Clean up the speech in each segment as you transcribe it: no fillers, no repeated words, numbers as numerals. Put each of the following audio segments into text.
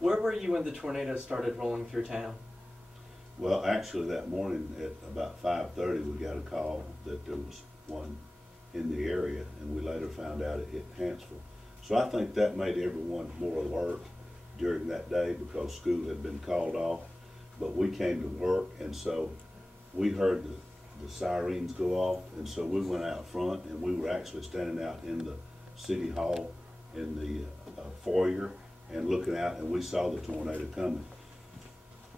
Where were you when the tornado started rolling through town? Well, actually, that morning at about 5:30, we got a call that there was one in the area, and we later found out it hit Hanceville. So I think that made everyone more alert during that day because school had been called off. But we came to work, and so we heard the sirens go off, and so we went out front, and we were actually standing out in the city hall in the foyer and looking out, and we saw the tornado coming.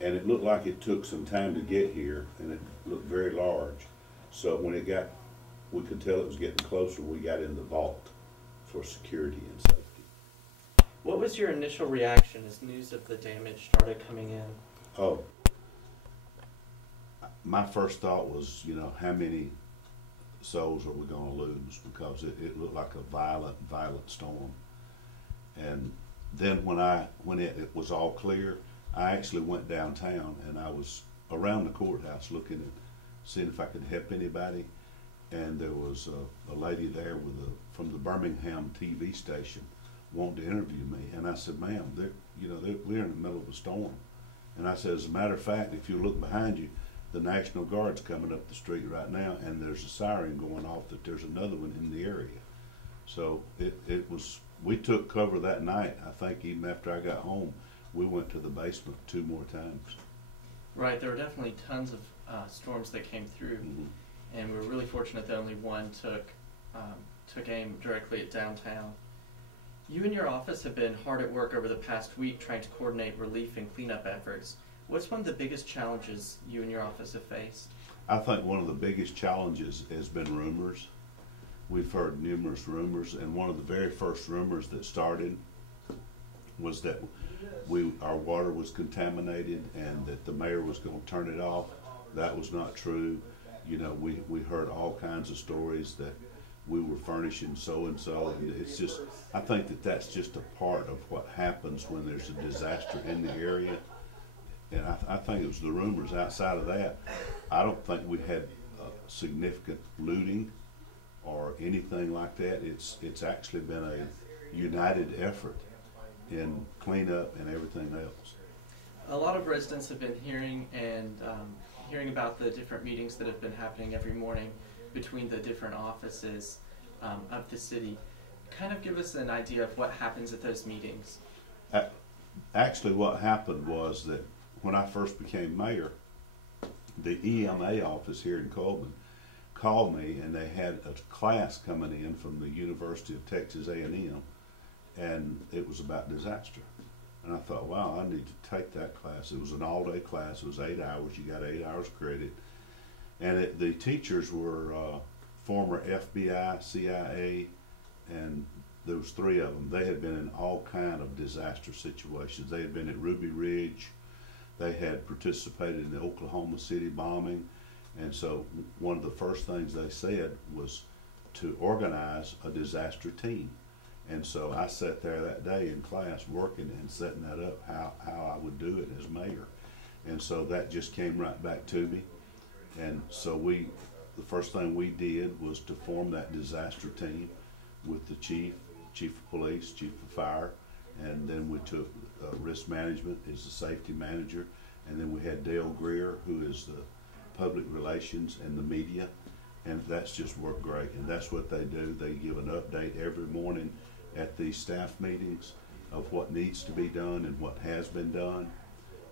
And it looked like it took some time to get here, and it looked very large. So when it got, we could tell it was getting closer, we got in the vault for security and safety. What was your initial reaction as news of the damage started coming in? Oh, my first thought was, you know, how many souls are we going to lose? Because it looked like a violent storm. And then when it was all clear, I actually went downtown, and I was around the courthouse looking at, seeing if I could help anybody. And there was a lady there from the Birmingham TV station wanting to interview me. And I said, ma'am, we're in the middle of a storm. And I said, as a matter of fact, if you look behind you, the National Guard's coming up the street right now, and there's a siren going off that there's another one in the area. So we took cover that night. I think even after I got home, we went to the basement 2 more times. Right, there were definitely tons of storms that came through, and we were really fortunate that only one took aim directly at downtown. You and your office have been hard at work over the past week trying to coordinate relief and cleanup efforts. What's one of the biggest challenges you and your office have faced? I think one of the biggest challenges has been rumors. We've heard numerous rumors, and one of the very first rumors that started was that our water was contaminated and that the mayor was going to turn it off. That was not true. You know, we heard all kinds of stories that we were furnishing so-and-so. It's just, I think that's just a part of what happens when there's a disaster in the area. And I think it was the rumors. Outside of that, I don't think we had significant looting or anything like that. It's actually been a united effort in cleanup and everything else. A lot of residents have been hearing about the different meetings that have been happening every morning between the different offices of the city. Kind of give us an idea of what happens at those meetings. Actually, what happened was that when I first became mayor, the EMA office here in Cullman called me, and they had a class coming in from the University of Texas A&M, and it was about disaster. And I thought, wow, I need to take that class. It was an all-day class. It was 8 hours. You got 8 hours credit. And the teachers were former FBI, CIA, and there was 3 of them. They had been in all kind of disaster situations. They had been at Ruby Ridge. They had participated in the Oklahoma City bombing. And so one of the first things they said was to organize a disaster team. And so I sat there that day in class working and setting that up, how I would do it as mayor. And so that just came right back to me. And so the first thing we did was to form that disaster team with the chief of police, chief of fire, and then we took risk management as the safety manager, and then we had Dale Greer, who is the public relations and the media, and that's just worked great. And that's what they do. They give an update every morning at these staff meetings of what needs to be done and what has been done.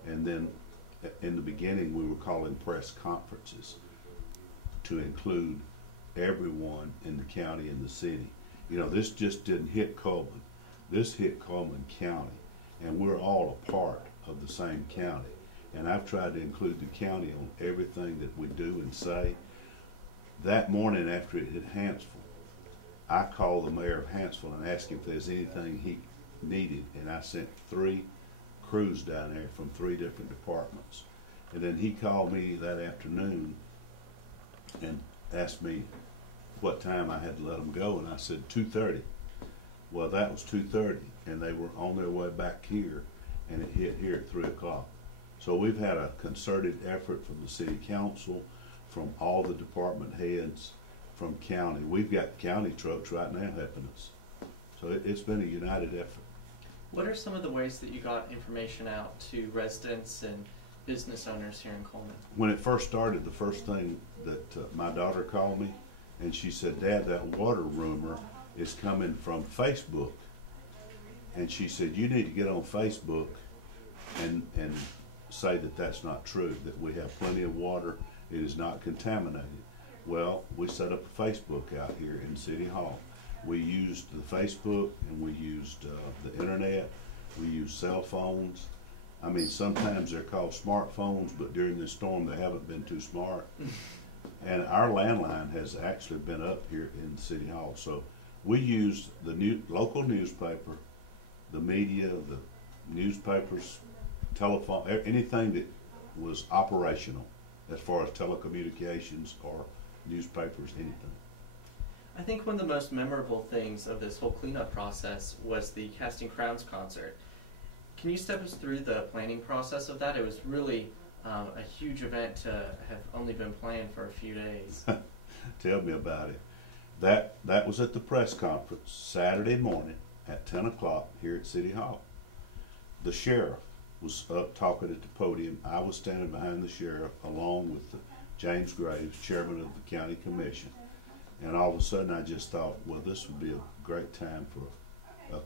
And then in the beginning, we were calling press conferences to include everyone in the county and the city. You know, this just didn't hit Cullman. This hit Cullman County, and we're all a part of the same county. And I've tried to include the county on everything that we do and say. That morning after it hit Hanceville, I called the mayor of Hanceville and asked him if there's anything he needed, and I sent 3 crews down there from 3 different departments. And then he called me that afternoon and asked me what time I had to let them go, and I said 2:30. Well, that was 2:30, and they were on their way back here, and it hit here at 3 o'clock. So we've had a concerted effort from the city council, from all the department heads, from county. We've got county trucks right now helping us. So it's been a united effort. What are some of the ways that you got information out to residents and business owners here in Cullman? When it first started, the first thing that my daughter called me, and she said, "Dad, that water rumor is coming from Facebook." And she said, "You need to get on Facebook and say that that's not true, that we have plenty of water, it is not contaminated." Well, we set up a Facebook out here in City Hall. We used the Facebook, and we used the internet, we used cell phones. I mean, sometimes they're called smartphones, but during this storm they haven't been too smart. And our landline has actually been up here in City Hall. So we used the local newspaper, the media, the newspapers, telephone, anything that was operational as far as telecommunications or newspapers, anything. I think one of the most memorable things of this whole cleanup process was the Casting Crowns concert. Can you step us through the planning process of that? It was really a huge event to have only been planned for a few days. Tell me about it. That was at the press conference Saturday morning at 10 o'clock here at City Hall. The sheriff was up talking at the podium. I was standing behind the sheriff along with James Graves, chairman of the county commission. And all of a sudden I just thought, well, this would be a great time for a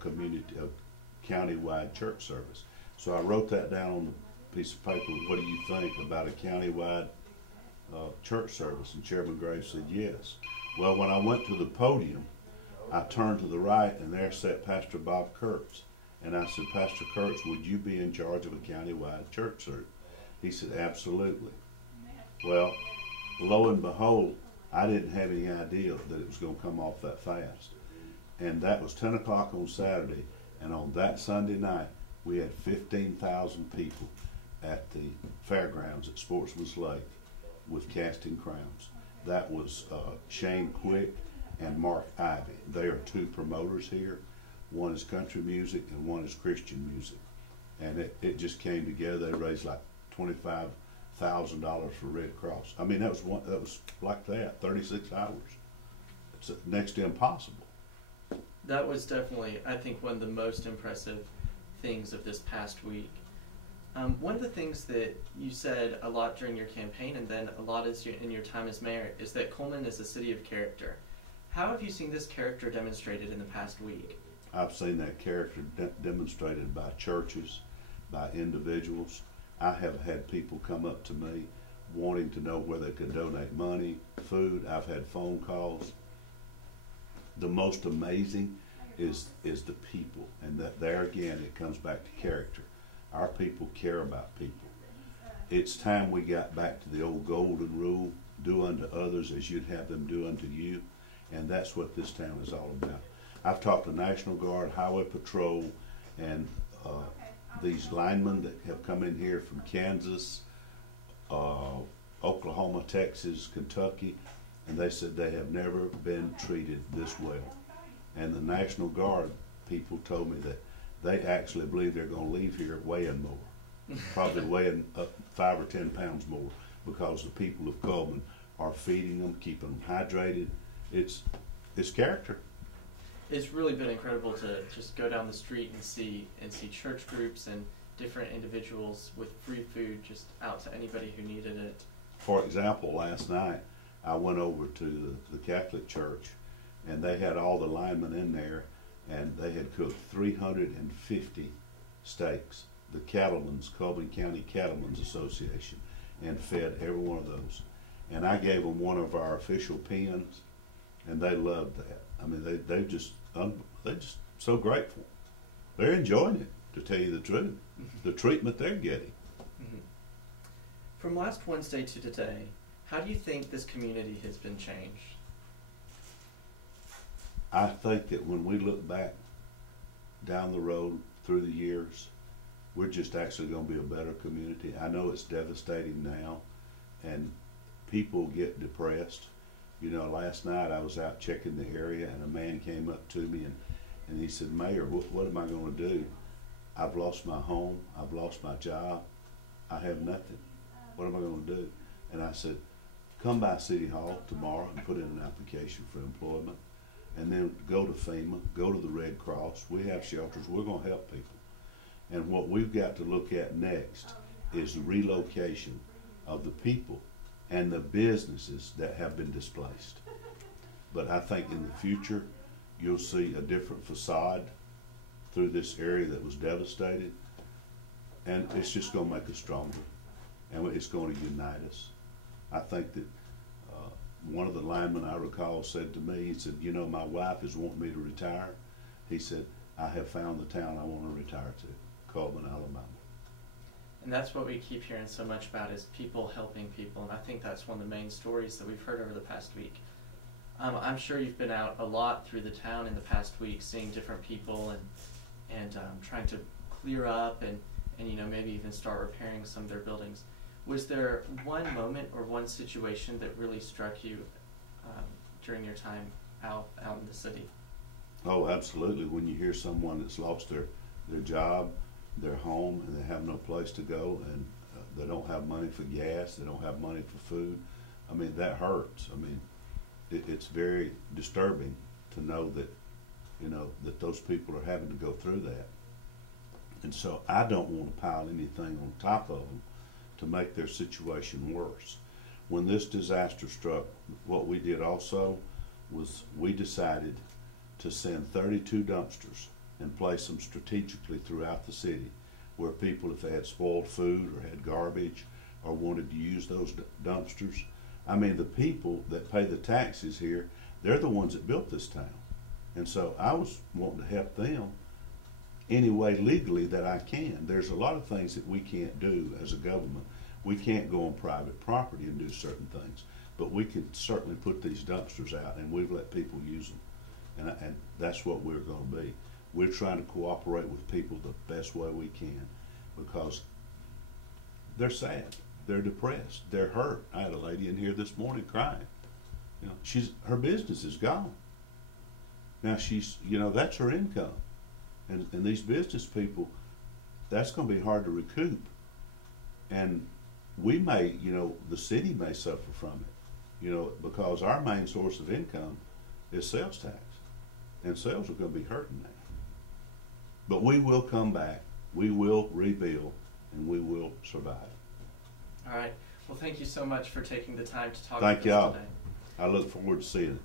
county-wide church service. So I wrote that down on the piece of paper. What do you think about a county-wide church service? And Chairman Graves said yes. Well, when I went to the podium, I turned to the right, and there sat Pastor Bob Kurtz. And I said, "Pastor Kurtz, would you be in charge of a county-wide church service?" He said, "Absolutely." Well, lo and behold, I didn't have any idea that it was going to come off that fast. And that was 10 o'clock on Saturday. And on that Sunday night, we had 15,000 people at the fairgrounds at Sportsman's Lake with Casting Crowns. That was Shane Quick and Mark Ivy. They are two promoters here. One is country music and one is Christian music. And it just came together. They raised like $25,000 for Red Cross. I mean, that was like that, 36 hours. It's next to impossible. That was definitely, I think, one of the most impressive things of this past week. One of the things that you said a lot during your campaign, and then a lot in your time as mayor, is that Cullman is a city of character. How have you seen this character demonstrated in the past week? I've seen that character demonstrated by churches, by individuals. I have had people come up to me wanting to know where they could donate money, food. I've had phone calls. The most amazing is the people, and that there again it comes back to character. Our people care about people. It's time we got back to the old golden rule: do unto others as you'd have them do unto you, and that's what this town is all about. I've talked to National Guard, Highway Patrol, and these linemen that have come in here from Kansas, Oklahoma, Texas, Kentucky, and they said they have never been treated this well. And the National Guard people told me that they actually believe they're going to leave here weighing more, probably weighing up 5 or 10 pounds more, because the people of Cullman are feeding them, keeping them hydrated. It's character. It's really been incredible to just go down the street and see church groups and different individuals with free food just out to anybody who needed it. For example, last night I went over to the Catholic Church, and they had all the linemen in there, and they had cooked 350 steaks. The Cattlemen's, Cullman County Cattlemen's Association, and fed every one of those. And I gave them one of our official pins, and they loved that. I mean, they're just so grateful. They're enjoying it, to tell you the truth. The treatment they're getting. Mm-hmm. From last Wednesday to today, how do you think this community has been changed? I think that when we look back down the road through the years, we're just actually going to be a better community. I know it's devastating now, and people get depressed. You know, last night I was out checking the area, and a man came up to me and he said, "Mayor, what am I going to do? I've lost my home. I've lost my job. I have nothing. What am I going to do?" And I said, "Come by City Hall tomorrow and put in an application for employment, and then go to FEMA, go to the Red Cross. We have shelters. We're going to help people." And what we've got to look at next is the relocation of the people and the businesses that have been displaced. But I think in the future, you'll see a different facade through this area that was devastated. And it's just going to make us stronger. And it's going to unite us. I think that one of the linemen I recall said to me, he said, you know, my wife is wanting me to retire. He said, I have found the town I want to retire to, Cullman, Alabama. And that's what we keep hearing so much about, is people helping people. And I think that's one of the main stories that we've heard over the past week. I'm sure you've been out a lot through the town in the past week, seeing different people and trying to clear up and you know, maybe even start repairing some of their buildings. Was there one moment or one situation that really struck you during your time out in the city? Oh, absolutely. When you hear someone that's lost their job, their home, and they have no place to go, and they don't have money for gas, they don't have money for food, I mean, that hurts. I mean, it's very disturbing to know that, you know, that those people are having to go through that. And so I don't want to pile anything on top of them to make their situation worse. When this disaster struck, what we did also was we decided to send 32 dumpsters and place them strategically throughout the city, where people, if they had spoiled food or had garbage or wanted to use those dumpsters, I mean, the people that pay the taxes here, they're the ones that built this town. And so I was wanting to help them any way legally that I can. There's a lot of things that we can't do as a government. We can't go on private property and do certain things, but we can certainly put these dumpsters out, and we've let people use them. And that's what we're going to be. We're trying to cooperate with people the best way we can, because they're sad, they're depressed, they're hurt. I had a lady in here this morning crying. You know, her business is gone. Now you know, that's her income. And these business people, that's going to be hard to recoup. And we may, you know, the city may suffer from it, you know, because our main source of income is sales tax. And sales are going to be hurting now. But we will come back, we will rebuild, and we will survive. All right. Well, thank you so much for taking the time to talk Thank with us y'all. today. I look forward to seeing it.